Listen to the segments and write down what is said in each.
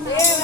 Yeah.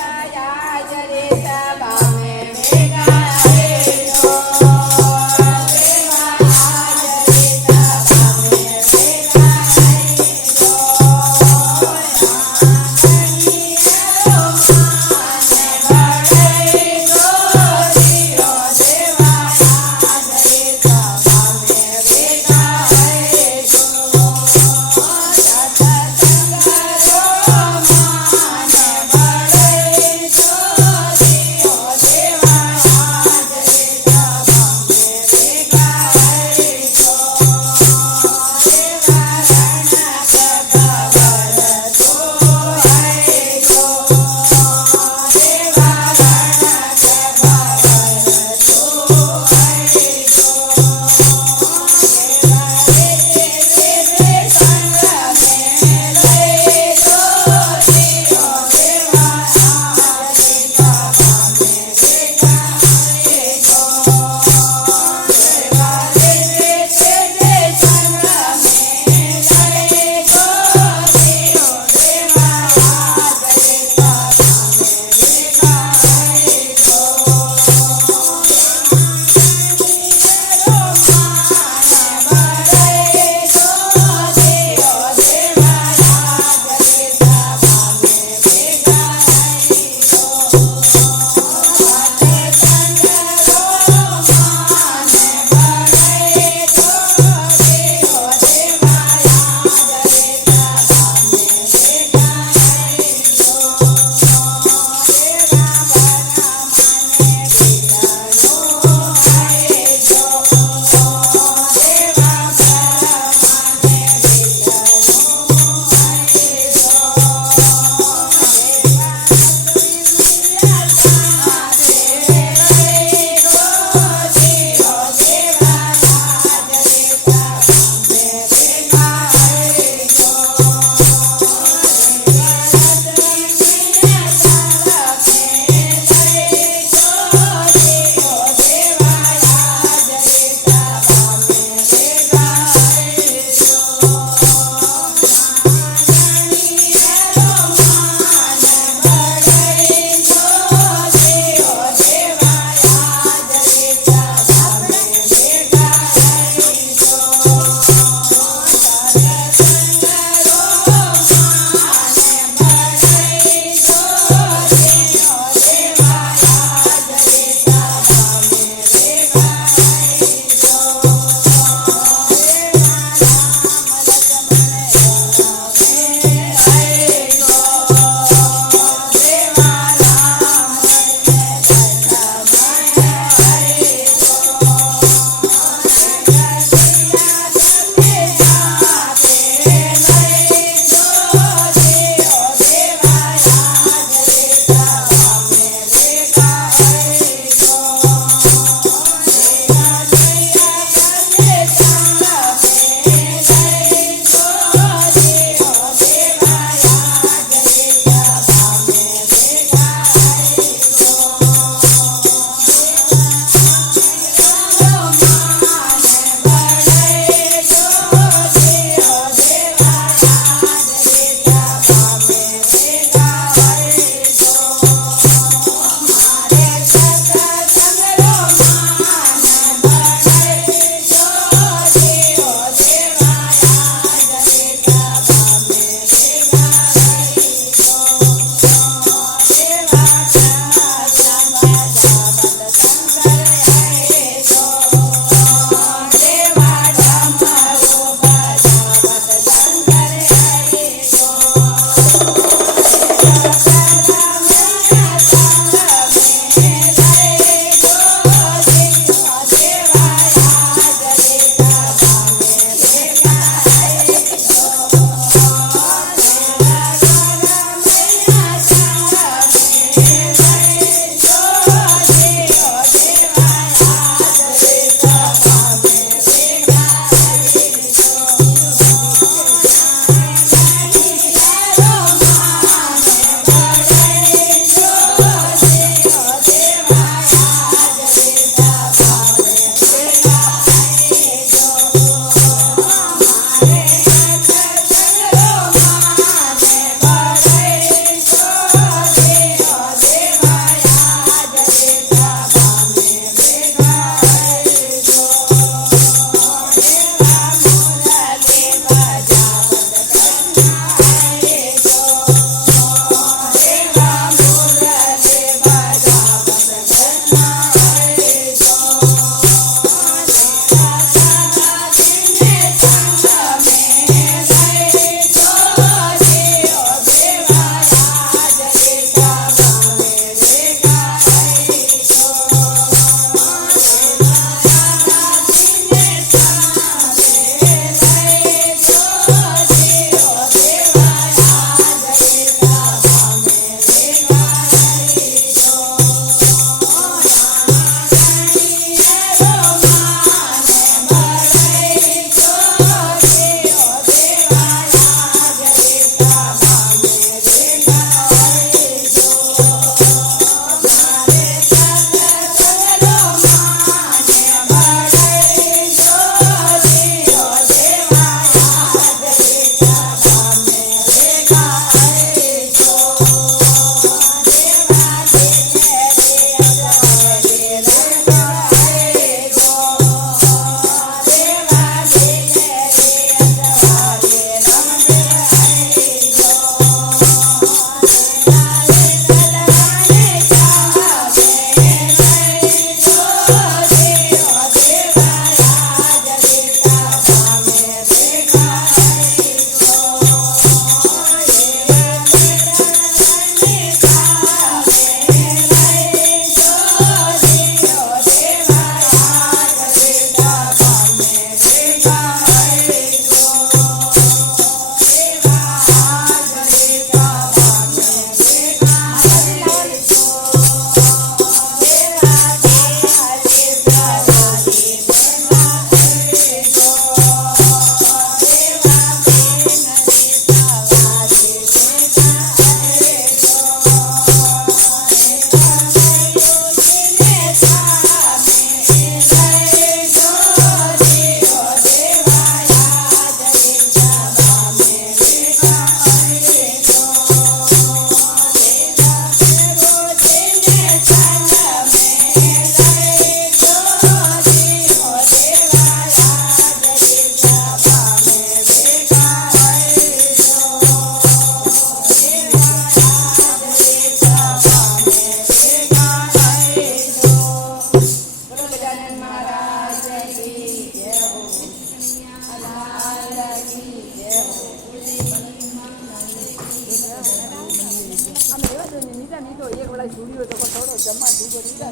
मीठा नहीं तो एक वाला स्टूडियो तो थोड़ो जमा दूगो मीठा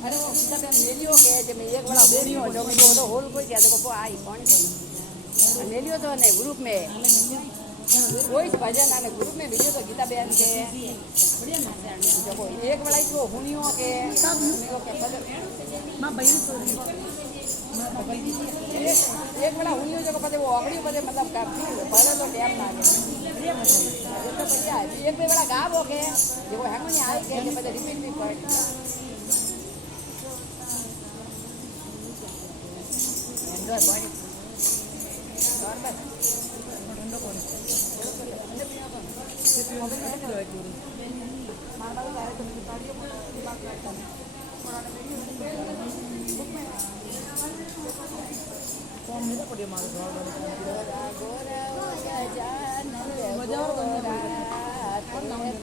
अरे वो सब मेलियो के जे मैं एक वाला बोलियो जो मैं तो होल कोई क्या देखो वो आई कौन को मेलियो तो ने ग्रुप में कोई भजन आने ग्रुप में वीडियो तो गीता बहन के जो एक वाला तो हुनियो के सब के मां बहन सोरी एक वाला हुनियो जो पते वो अगली पते मतलब काफी पहले तो टाइम लागे तो बढ़िया है एक पे वाला गाव हो के जो हैंग नहीं आई के पते रिपीट भी पड़ एंजॉय बॉडी और बस